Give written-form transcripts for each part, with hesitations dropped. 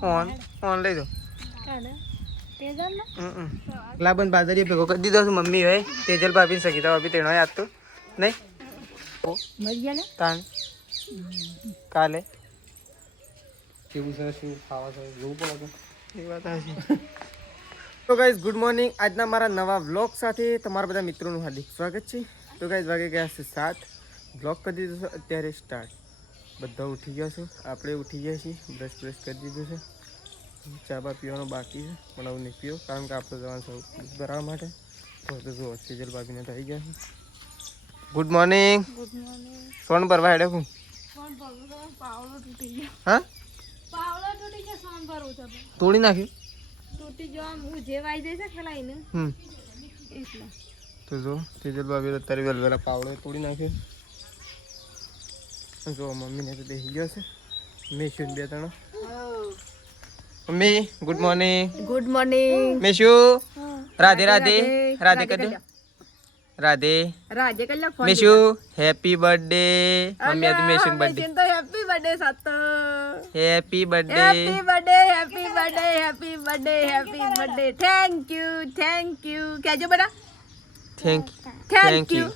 Phone લઈ દો લાબન બાજરી ભેગો કરી દીધો છે મમ્મી હોય તેજલ ભાભી સગીતા ભાભી તેનો યાદ તો નહીં તાન કાલે કેવું છે શું ખાવા છે જોવું પડે એ વાત છે. તો ગાઈઝ ગુડ મોર્નિંગ. આજના મારા નવા વ્લોગ સાથે તમારા બધા મિત્રોનું હાર્દિક સ્વાગત છે. તો ગાઈઝ વાગે ગયા છે 7. વ્લોગ કરી દીધો છે અત્યારે સ્ટાર્ટ. બધા ઉઠી ગયા છે, આપણે ઉઠી ગયા છીએ, બ્રશ કરી દીધું છે, ચા બા પીવાનું બાકી છે પણ હું નહીં પીવો કારણ કે આપણે જવાનું છે દૂધ ભરાવવા માટે. તો જો સેજલ ભાભીને થઈ ગયા છે. Good morning. સોન ભરવા હેડે હું હા તોડી નાખ્યું તો જો તેજલ ભાભી અત્યારે વેલવેલા પાવડો તોડી નાખ્યો. જો મમ્મીને તો બેસી ગયો છે. મેશુ બે ત્રણ mummy good morning. Good morning મેશુ રાધે રાધે રાધે કરી રાધે રાધે કલ્લા ફોન મેશુ હેપી બર્થડે. મમ્મી આજે મેશુ બર્થડે તો હેપી બર્થડે સાતો happy birthday happy birthday happy birthday happy birthday happy birthday thank you કેજો બેટા થેન્ક યુ.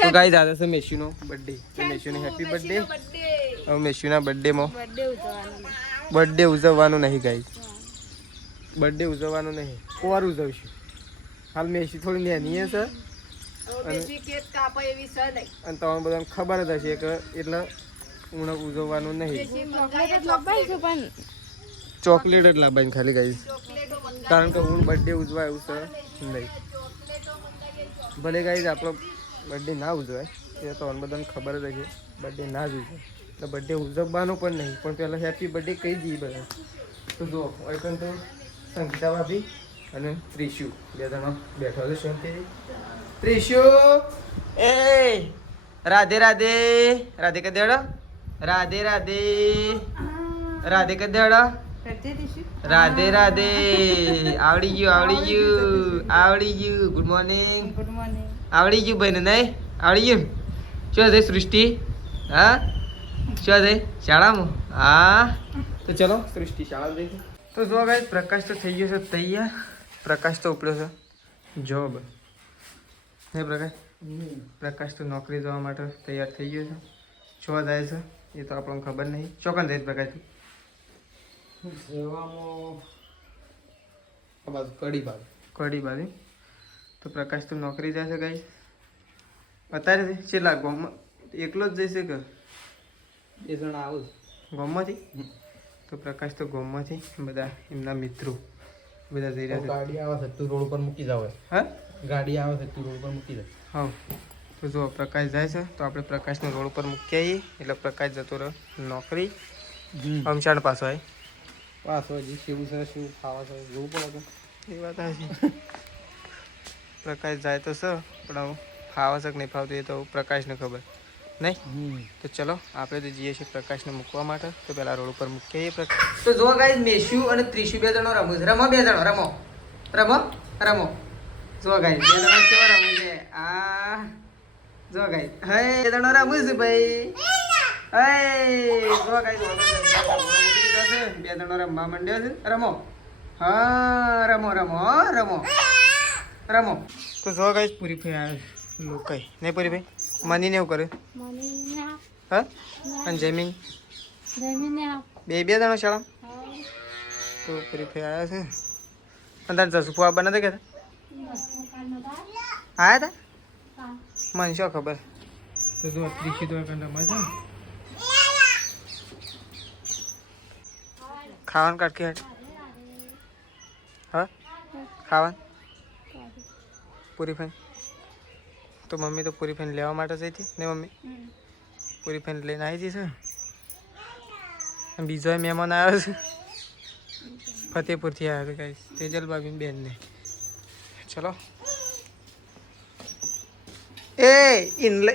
તો ગાઈસ આજે છે મેશુનો બર્થડે. તો મેશુને હેપી બર્થડે. હવે મેશુના બર્થડેમાં બર્થડે ઉજવવાનું નહીં ગાઈસ, બર્થડે ઉજવવાનું નહીં, કોર ઉજવશું. હાલ મેશી થોડી નાની છે અને તમને બધાને ખબર જ હશે કે એટલે હું ઉજવવાનું નહીં. ચોકલેટ જ લાવવાની ખાલી ગાઈસ કારણ કે હું બર્થડે ઉજવા એવું છે નહીં. ભલે ગાઈસ આપણો બર્થડે ના ઉજવાય એ તો બધાને ખબર જ હશે બર્થડે ના જ ઉજવાય એટલે બર્થડે ઉજવવાનું પણ નહીં. પણ પહેલાં હેપી બર્થડે કહી દઈએ બધા. તો જુઓ અર્પણ તો સંગીતા ભાભી અને ત્રિશુ બે જણા બેઠા છે શાંતિથી. ત્રિશુ એ રાધે રાધે રાધે કરી દેડો રાધે રાધે રાધે કરી દેડો રાધે રાધે આવડી ગયું ગુડ મોર્નિંગ આવડી ગયું ભાઈ ને નહીં આવડી ગયું. શું થઈ સૃષ્ટિ? હા શું થઈ શાળામાં? હા તો ચલો સૃષ્ટિ શાળા જઈશું. તો જો ભાઈ પ્રકાશ તો થઈ ગયો છે તૈયાર. પ્રકાશ તો ઉપડ્યો છે જોબ હે પ્રકાશ તો નોકરી જવા માટે તૈયાર થઈ ગયો છે. શું જાય છે એ તો આપણને ખબર નહીં. ચોકન જાય પ્રકાશ જવામાં કડી બાજુ. તો પ્રકાશ તો નોકરી જશે ગાઈ અત્યારે છેલ્લા ગામમાં એકલો જ જઈશે કે બે જણા આવું ગામમાંથી? તો પ્રકાશ તો ગામમાંથી બધા એમના મિત્રો બધા જઈ રહ્યા છે. ગાડી આવે છે તું રોડ પર મૂકી જાવ. હા ગાડી આવે છે તું રોડ પર મૂકી જાય. હા તો જો પ્રકાશ જાય છે તો આપણે પ્રકાશને રોડ પર મૂકી આવીએ એટલે પ્રકાશ જતો રહે નોકરી. અમશાણ પાછો આવે પાછો હજી કેવું છે શું ખાવા છે જોવું પડે એ વાત છે. પ્રકાશ જાય તો સર પણ ફાવે છે કે નહીં ફાવતું એ તો પ્રકાશને ખબર નહીં. તો ચલો આપણે તો જઈએ છીએ પ્રકાશને મૂકવા માટે. તો પહેલાં રોડ ઉપર મૂકીએ પ્રકાશ. તો જો ગાઈસ મેશુ અને ત્રિશુ બે જણો રમો બે જણો રમો જો ગાઈસ બે જણો કેવા રમે છે આ જો ગાઈસ હે બે જણો રમું છે ભાઈ હે જો ગાઈસ બે જણો રમવા માંડ્યો છે. રમો હા રમો. તો જો ગાઈસ પૂરી ભાઈ આવે લોકાઈ નહીં પૂરી ભાઈ મની ને એવું કરે હા અને જમીન બે જણા શાળા. તો પૂરી ભાઈ આવ્યા છે અને તારે જસુફો આવવા નથી કહેતા આવ્યા હતા મને શું ખબર. તો જો ત્રીસી દ્વારકામાં છે ખાવાનું કાઢી હેઠ હા ખાવાનું પૂરી ફેન. તો મમ્મી તો પૂરી ફેન લેવા માટે જઈ હતી ને મમ્મી પૂરી ફેન લઈને આવી જશે. બીજો મહેમાન આવ્યો છે ફતેહપુરથી આવ્યો હતો ગાઈસ તેજલ ભાભી બેનને. ચલો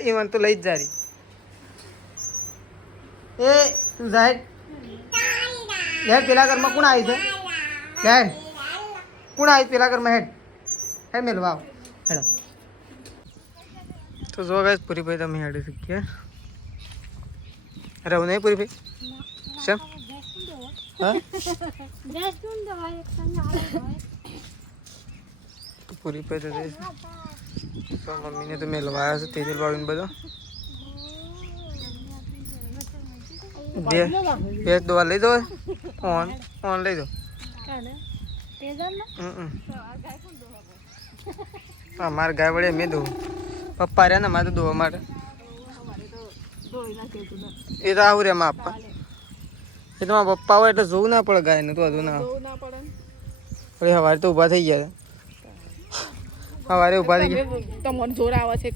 ઈવન તો લઈ જ જારી એ તું સાહેબ પેલા ઘરમાં કોણ આવી છે હેડ કોણ આવી પેલા ઘરમાં હેડ મેલવા આવ હેડ. તો જો ગાઈસ પૂરી ભાઈ તમે હેડી શીખ્યા રહું નહીં પૂરી ભાઈ શેમ હા પૂરી પે તો મમ્મીને તો મેલવાયા છે તેજલ વાળીને બધો બે દવા લઈ દો ઓન લઈ દો હા મારે ગાય વડે મેં દઉં પપ્પા રહ્યા ને મારે તો દોવા માટે એ તો આવું રે એમાં આપવા એ તો મારા પપ્પા હોય એટલે જોવું ના પડે ગાયને તો વધુ ના પડે સવારે તો ઊભા થઈ ગયા સવારે ઊભા થઈ ગયા તમને જોર આવે છે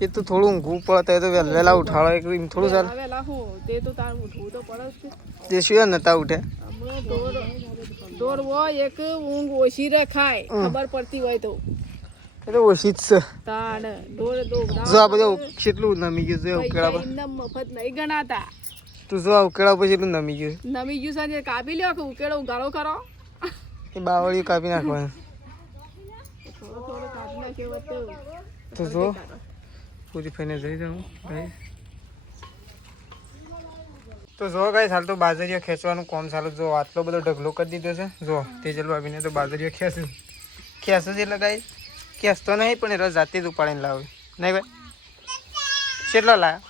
એ તો થોડું ઊંઘવું પડે તો વહેલા ઉઠાડો એક થોડું ચાલે વેલા હું તે તો તાર ઉઠવું તો પડે જ તે શું નતા ઉઠે દોર હોય એક ઊંઘ ઓછી રખાય ખબર પડતી હોય તો એ તો ઓછી જ છે તાણ દોર દો જો આ બધું કેટલું નમી ગયું છે ઉકેળા પર એમને મફત નહીં ગણાતા તું જો આ ઉકેળા પછી એટલું નમી ગયું નમી ગયું છે જે કાપી લ્યો કે ઉકેળો ઉગાડો કરો એ બાવળીઓ કાપી નાખવાનું થોડો થોડો કાપી નાખ્યો હોત તો જો પૂરી ફઈને જઈ જાઉં ભાઈ તો જો ગાઈસ હાલ તો બાજરીઓ ખેંચવાનું કામ ચાલુ જો આટલો બધો ઢગલો કરી દીધો છે જો તેજલ ભાભીને તો બાજરીઓ ખેંચે છે એટલે ગાઈસ ખેંચતો નહીં પણ એ રસ જાતે જ ઉપાડીને લાવે નહીં ભાઈ કેટલો લાવ્યા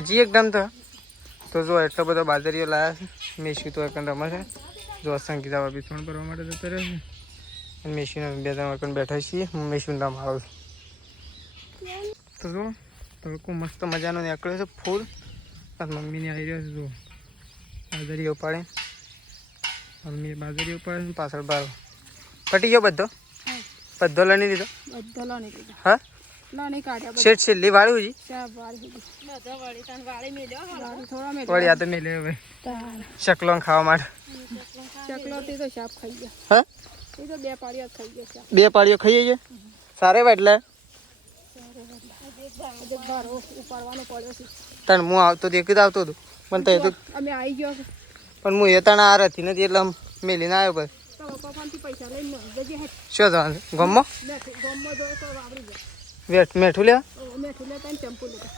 હજી એકદમ તો જો એટલો બધો બાજરીઓ લાવ્યા છે મેસી તો એકન રમે છે જો સંગીતા ભાભી પણ કરવા માટે જતો રહે છે અને મેસીને બે ત્રણ એકન બેઠા છીએ મેસીનું નામ આવે તો જો તડકો મસ્ત મજાનો નીકળ્યો છે ફૂલ મમ્મીને આવી રહ્યો છે જો બાજરી ઉપાડે મમ્મીએ બાજરી ઉપાડે પાછળ બાર પટી ગયો બધો લણી લીધો હા શેઠ છેલ્લી વાળું હજી વળી આ તો મેલે હવે શકલો ખાવા માટે હા બે પાડીઓ ખાઈએ છે સારે એટલે તને હું આવતો દેખી જ આવતો હતો પણ તો એ તો અમે આવી ગયો પણ હું એ તને આ રથી નથી એટલે મેલીને આવ્યો બસ પૈસા લઈને જજે શું જવાનું છે ગમો મેઠું લેવા મેઠું લેતા ને ચંપુ લેતા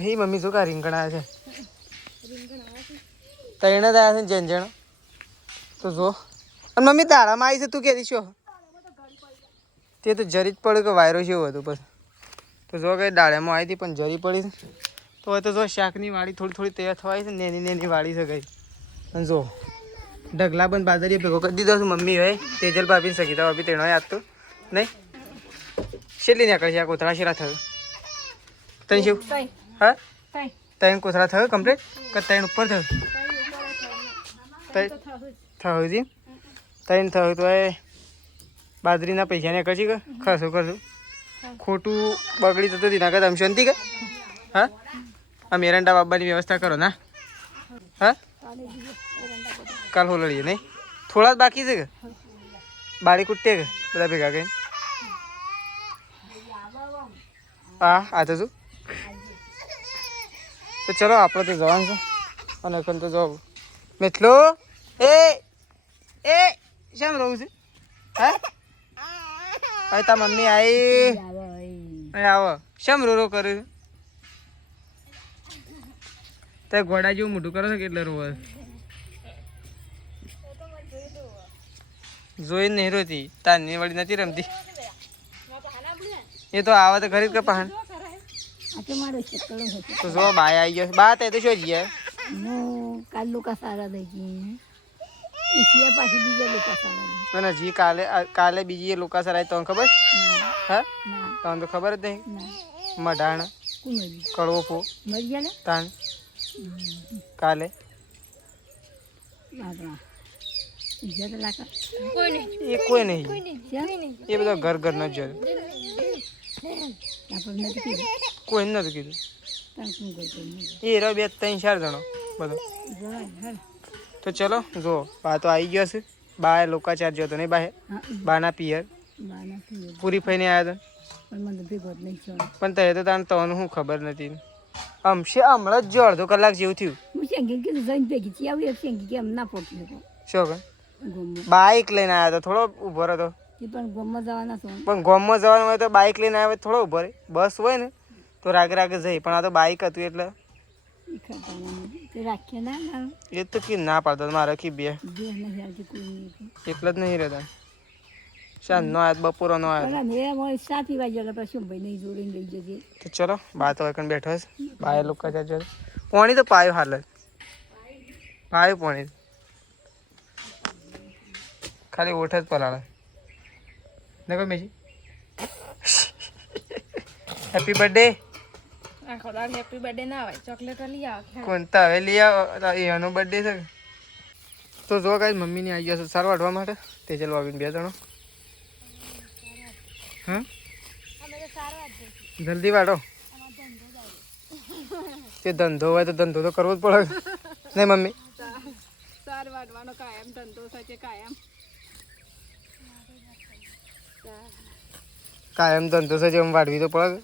હી મમ્મી શું કા રીંગણ આવ્યા છે તૈણ જ આવ્યા છે જણ જણ તો જો અને મમ્મી દાડામાં આવી છે તું કહેતી શું તે તો જરી જ પડ્યું કે વાયરો છે એવું હતું બસ તો જો કઈ દાળામાં આવી હતી પણ જરી પડી તો હવે તો જો શાકની વાડી થોડી થોડી તૈયાર થવાય છે નેની વાડી છે ગઈ અને જો ઢગલા બંધ બાજરીએ ભેગો કરી દીધો છે મમ્મી હોય તેજલ ભાભી સગીતા ભાભી તેનો યાદ તો નહીં શેટલી નીકળે છે આ કોથળા શેરા થયું તઈ શું હા તૈણ કોથળા થયો કમ્પ્લીટ કે તૈણ ઉપર થયું થયું જી તૈણ થયું તો એ બાજરીના પૈસા ને કરશી કે ખર્ચું ખોટું બગડી જતું હતી ના કરતા આમ શાંતિ કે હા આમ એરંડા બાબાની વ્યવસ્થા કરો ના હા કાલ હોલડીએ નહીં થોડા જ બાકી છે કે બાળી કૂટતે કે બધા ભેગા કઈ હા આ તો શું તો ચલો આપણે તો જવાનું છે અને અકલ તો જાવ મેથલો એ શેમ રહું છે હા હવે તા મમ્મી આવી આવો શેમ રો કરે છે તે ઘોડા જેવું મોટું કરો છો કે એટલે રોવે જોઈ નહીં રોતી તારની વળી નથી રમતી એ તો આવે તો ખરી કે પહાણ તો જો બાય આવી ગયો બા તે તો શું જઈએ કાલ લોકો સારા થઈ ગયા પાછી બીજા લોકો સારા અને જી કાલે બીજી લોકો સરાય તો ખબર હા તને તો ખબર જ નહીં મઢાણ કડવો ફો મરી ગયા ને તાણ કાલે એ કોઈ નહીં એ બધો ઘર ઘર ન જોયું કોઈ નતું કીધું એ રહ્યો 2 3 4 જણો બધો તો ચલો જો બા તો આવી ગયો છે બા લોકા ચાર જતો નહીં બાના પિયર પૂરી ફઈને આવ્યા હતા પણ તે તો તાને તને શું ખબર નથી હમણાં જ જો અડધો કલાક જેવું થયું શું કે બાઇક લઈને આવ્યા હતા થોડો ઊભો રહ્યો પણ ગોમમાં જવાનું હોય તો બાઇક લઈને આવે થોડો ઊભો રહે બસ હોય ને તો રાગે રાગે જઈ પણ આ તો બાઇક હતું એટલે એ ખાતા તે રાખ્યા ના ના એ તો કે ના પાડતો મારે કી બે બે નહીં આવતી કોઈ નહીં એકલા જ નહીં રહેતા શાંત નો આયા બપોરો નો આયા મેં મોય 7 વાગ્યા પછી ભાઈ નહીં જોડીને લઈ જજે તો ચલો બા તો એકન બેઠો છે બાય લોકો જજો પાણી તો પાયો હાલ પાયો પાણી ખાલી ઓઠ જ પલાળે દેખો મેજી હેપી બર્થડે આખો દાડ હેપી બર્થડે ના હોય ચોકલેટ લઈ આવ કોણતા હવે લઈ આવો એનો બર્થડે છે તો જો ગાઈસ મમ્મીની આવી ગયા છે સાર વાઢવા માટે તેજલ આવીને બે જણો હા જલ્દી વાઢો તે ધંધો હોય તો ધંધો તો કરવો જ પડે નહીં મમ્મી સાર વાટવાનો કાયમ ધંધો છે કાયમ કાયમ ધંધો છે જેમ વાઢવી તો પડે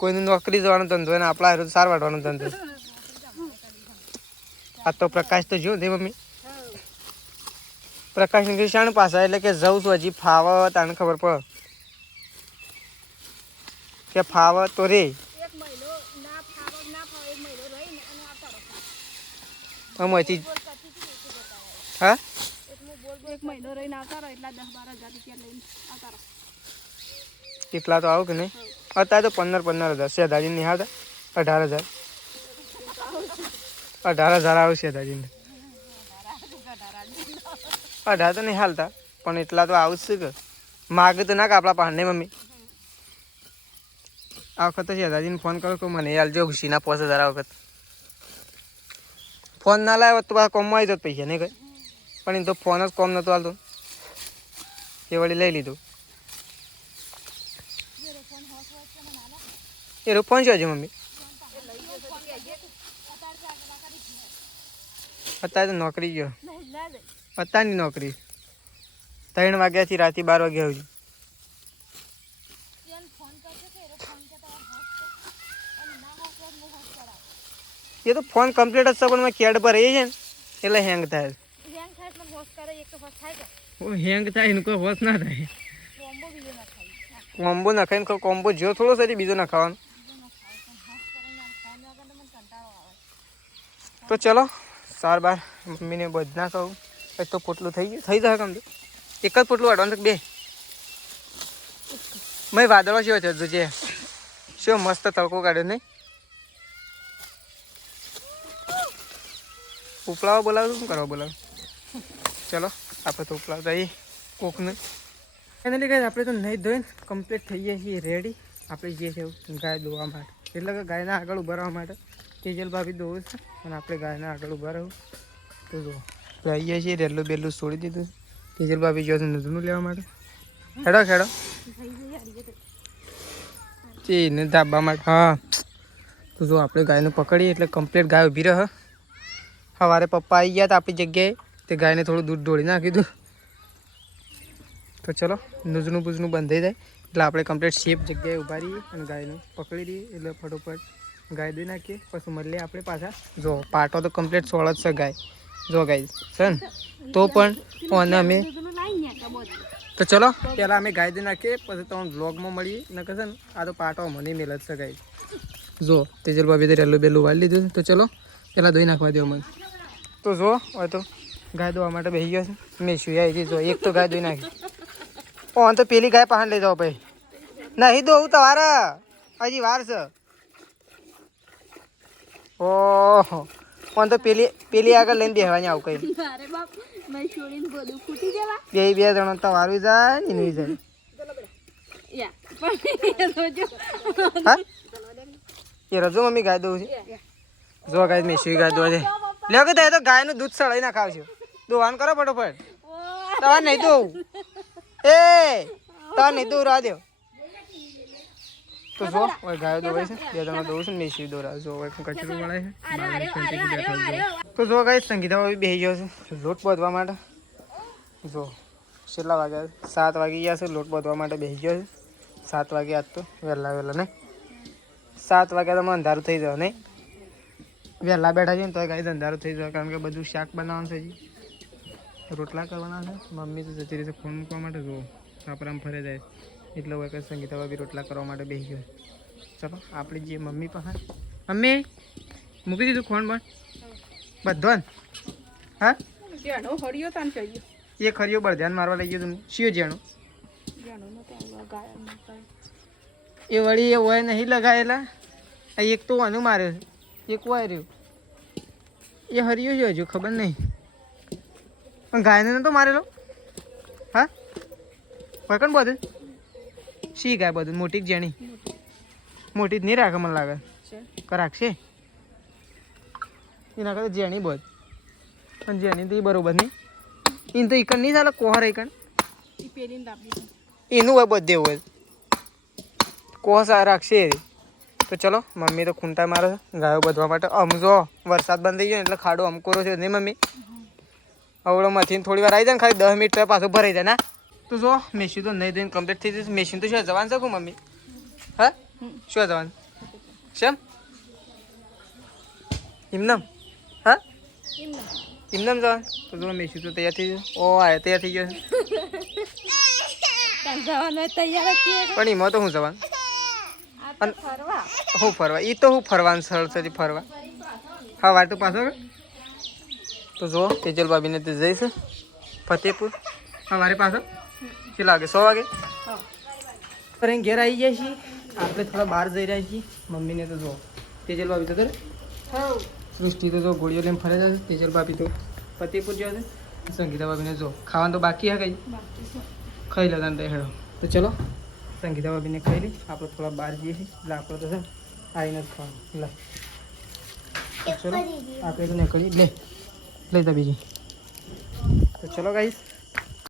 કોઈની નોકરી જવાનો ધંધો હોય ને આપણા હારે તો સાર વાઢવાનો ધંધો આ તો પ્રકાશ તો જો દે મમ્મી પ્રકાશ નીકળી શાણ પાછા એટલે કે જવું છું હજી ફાવ તાને ખબર પડે કે ફાવ તો રે એક મહિનો ના ફાવ એક મહિનો રહીને અને આવતા રહો આમાંથી હા એક મહિનો રહીને આવતા રહો એટલા 10-12 હજાર રૂપિયા લઈને આવતા રહો કેટલા તો આવું કે નહીં અત્યારે તો 15,000 શેદાજી નહીં આવતા 18,000 આવે શેદાજીને 18 તો નહીં હાલતા પણ એટલા તો આવશે કે માગે તો ના કે આપણા પાસે નહીં મમ્મી આ વખત શેદાજીને ફોન કરો કે મને હાલજો ઘૂસીના 5,000 આ વખત ફોન ના લાવ્યો તો પાછા કોમમાં આવી જતો પૈસા નહીં કઈ પણ એ તો ફોન જ કોમ નહોતો હાલતો એ વળી લઈ લીધું એ ફોન છે મમ્મી અત્યારે તો નોકરી ગયો અત્યારની નોકરી 3 વાગ્યાથી રાતે 12 વાગ્યા સુધી એ તો ફોન કમ્પ્લીટ જ છે પણ મેં કેડ પર રહી છે ને એટલે હેંગ થાય હેંગ થાય ને કોઈ હોશ ના થાય કોમ્બો નખાઈને કોમ્બો જો થોડો છે બીજો નખાવાનો તો ચલો 4-12 મમ્મીને બધા કહું એક તો પોટલું થઈ ગયું થઈ જાય કમ તો એક જ પોટલું વાળવાનું બે મેં વાદળો શું છે જોજે શું મસ્ત તડકો કાઢ્યો નહીં ઉપલાવા બોલાવું શું કરવા બોલાવું ચલો આપણે તો ઉપલાવતા આવીએ કોકને એના લીધે આપણે તો નહીં ધોઈને કમ્પ્લીટ થઈ ગયા છીએ રેડી આપણે જે છે ગાય દોવા માટે એટલે કે ગાયના આગળ ઊભા રહેવા માટે તેજલ ભાભી દોવું છે અને આપણે ગાયના આગળ ઊભા રહું તો જો આપણે આવી ગયા છીએ રેલું બેલું છોડી દીધું તેજલ ભાભી જો છે નૂધનું લેવા માટે ખેડો ખેડો એને ધાબા માટે હા તો જો આપણે ગાયને પકડીએ એટલે કમ્પ્લીટ ગાય ઊભી રહે સવારે પપ્પા આવી ગયા હતા આપણી જગ્યાએ તે ગાયને થોડું દૂધ ઢોળી નાખી દીધું તો ચલો નૂઝનું બૂઝનું બંધ થઈ જાય એટલે આપણે કમ્પ્લીટ સેફ જગ્યાએ ઊભા રહીએ અને ગાયને પકડી દઈએ એટલે ફટોફટ ગાય દઈ નાખીએ પછી મળીએ આપણે પાછા જો પાટો તો કમ્પ્લીટ સોળ જ છે ગાય જો ગાય છે ને તો પણ અને અમે તો ચલો પહેલાં અમે ગાય દઈ નાખીએ પછી તમે વ્લોગમાં મળીએ ને કહે છે ને આ તો પાટો મને મેલ જ છે ગાય જો તેજલ ભાભી તો રેલું બેલું વાળી લીધું તો ચલો પહેલાં ધોઈ નાખવા દો મને તો જો હોય તો ગાય દોવા માટે બેસી ગયો છે મેં શું આવી જો એક તો ગાય દોઈ નાખી ઓન તો પેલી ગાય પાહન લઈ જાઓ ભાઈ નહીં દોવું તમારે હજી વાર છે ઓહો ઓન તો પેલી આગળ લઈને બેસવાની આવું કઈ બે જણો તો વારવી જાય ને નહીં જાય હા એ રજો મમ્મી ગાય દઉં છે જો ગાય મેં શું ગાય દોવા છે લ્યો કે તો ગાયનું દૂધ સળાઈ ના ખાવશો દોવાનું કરો ફટોફટ તમારે નહીં દોવું એ તાર નહીં દોરા દો તો જો ગાયો દોવાય છે બે જણા દોવું છે ને મેં દોરા જો કચરું મળે છે તો જો ગાય સંગીતા બેસી ગયો છે લોટ બાંધવા માટે જો કેટલા વાગ્યા 7 વાગી ગયા છે લોટ બાંધવા માટે બેસી ગયો છે 7 વાગે આજ તો વહેલા નહીં 7 વાગ્યા તો અંધારું થઈ જાય નહીં વહેલા બેઠા છે ને તો ગાય અંધારું થઈ જાય કારણ કે બધું શાક બનાવવાનું છે હજી રોટલા કરવાના છે મમ્મી તો જતી રહેશે ફોન મૂકવા માટે જો સાપરામાં ફરે જાય એટલે હોય કે સંગીતા ભાભી રોટલા કરવા માટે બેસી ગયો ચલો આપણે જે મમ્મી પાસે મમ્મી મૂકી દીધું ખોણ પણ બધો ને? હા જાણો હરિયો તાન કહીએ એ ખરીયો પર ધ્યાન મારવા લઈ ગયો તમે શિયો જાણો જાણો ન ત્યાં ગાય એ વળી એ હોય નહીં લગાયેલા આ એક તો આનું મારે એક હોય રહ્યું એ હરિયો છે હજુ ખબર નહીં પણ ગાયને નતો મારેલો હા હોય કણ બધું શી ગાય બધું મોટી જ જેણી મોટી જ નહીં રાખે મને લાગે કે રાખશે એના કરતા જેણી બધ પણ જેણી તો એ બરોબર નહીં એને તો એકણ નહીં ચાલે કોહર એકણ ઈ પેલીને લાવી એનું હોય બધે હોય કોહ રાખશે તો ચલો મમ્મી તો ખૂંટા મારે ગાયો બધવા માટે અમજો વરસાદ બંધ થઈ ગયો એટલે ખાડો અમકોરો છે નહીં મમ્મી અવળો મથીને થોડી વાર આવી જાય ને ખાલી 10 મિનિટ પાછો ભરાઈ જાય ના તો જો મેશી તો નહીં દઈને કમ્પ્લીટ થઈ જશે મેશીન તો શું જવાનું શકું મમ્મી હા શું જવાનું શેમ એમનામ હા એમનામ જવાનું તો જો મેશી તો તૈયાર થઈ ગયો ઓ આ તૈયાર થઈ ગયો જવાનો તૈયાર છીએ પણ એમાં તો હું જવાનું આ ફરવા હું ફરવા એ તો હું ફરવાનું સરળ છે ફરવા હા વાર તો પાછો તો જો તેજલ ભાભીને તે જઈશ ફતેહપુર હા વારે પાછો શું લાગે 100 વાગે ફરી ઘેર આવી જાય છીએ આપણે થોડા બહાર જઈ રહ્યા છીએ મમ્મીને તો જો તેજલ ભાભી તો હા સૃષ્ટિ તો જો ગોળીઓ લઈને ફરે જશે તેજલ ભાભી તો ફતેહપુર જશે સંગીતા ભાભીને જો ખાવાનું તો બાકી હે કઈ ખાઈ લેતા તો હેડો તો ચલો સંગીતા ભાભીને ખાઈ લઈ આપણે થોડા બહાર જઈએ છીએ એટલે આપણે તો છે આવીને જ ખાવાનું લે ચલો આપણે તો નીકળી લે લઈ તા બીજી તો ચલો ગાઈસ